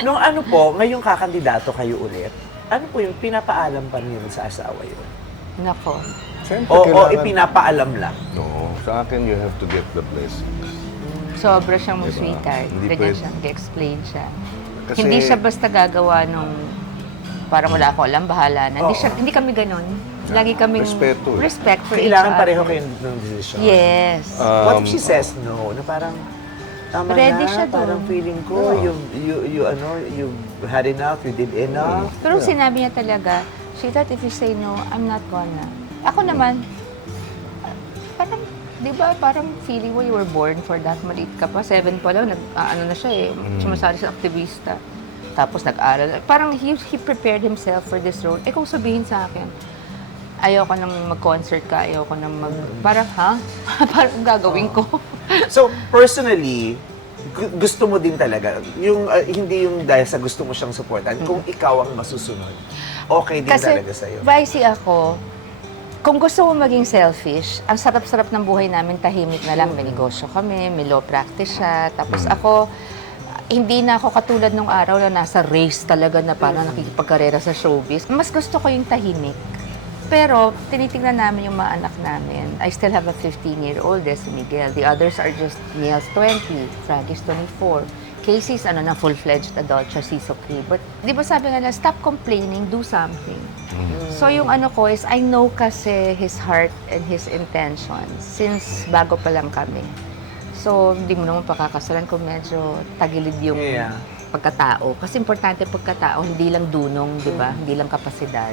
Nung ano po, ngayong kakandidato kayo ulit, ano po yung pinapaalam pa niyo sa asawa yun? Nako. Siyempre, O, o kailangan- ipinapaalam lang? No, sa akin, you have to get the blessings. Sobra siyang Diba? sweetheart. Hindi Ganyan pwede- siya. Nag-explain siya. Kasi- Hindi siya basta gagawa nung parang wala ko alam, bahala na. Hindi, siya, hindi kami ganun. Lagi kaming Respeto eh. respect for Kailangan each other. pareho kayo ng desisyon. Yes. What if Um, she says no? Na parang, tama Ready na, siya doon. parang feeling ko, you, you, you, ano, you had enough, you did enough. Pero Yeah. sinabi niya talaga, sweetheart, if you say no, I'm not gonna. Ako naman, ah, parang, di ba, parang feeling mo you were born for that. Maliit ka pa, seven pa lang, nag, ah, ano na siya eh, sumasali sa aktivista. Tapos nag-aral. Parang he, he prepared himself for this role. Eh kung sabihin sa akin, ayoko nang mag-concert ka, ayoko nang mag... Parang, ha? parang gagawin ko. So, personally, gu- gusto mo din talaga, yung uh, hindi yung dahil sa gusto mo siyang supportan, kung ikaw ang masusunod, okay din Kasi, talaga sa'yo. Vice ako, kung gusto mo maging selfish, ang sarap-sarap ng buhay namin, tahimik na lang. May negosyo kami, may law practice siya. Tapos ako, hindi na ako katulad nung araw na nasa race talaga na parang nakikipagkarera sa showbiz. Mas gusto ko yung tahimik. Pero, tinitingnan namin yung mga anak namin. I still have a 15-year-old, eh, si Miguel. The others are just, Niel's 20, Frankie's 24. Casey's ano na full-fledged adult siya, she's okay. But, di ba sabi nga na, stop complaining, do something. So yung ano ko is, I know kasi his heart and his intentions since bago pa lang kami. So, hindi mo naman pakakasalan kung medyo tagilid yung Yeah. pagkatao. Kasi importante pagkatao, hindi lang dunong, di ba? Hindi lang kapasidad.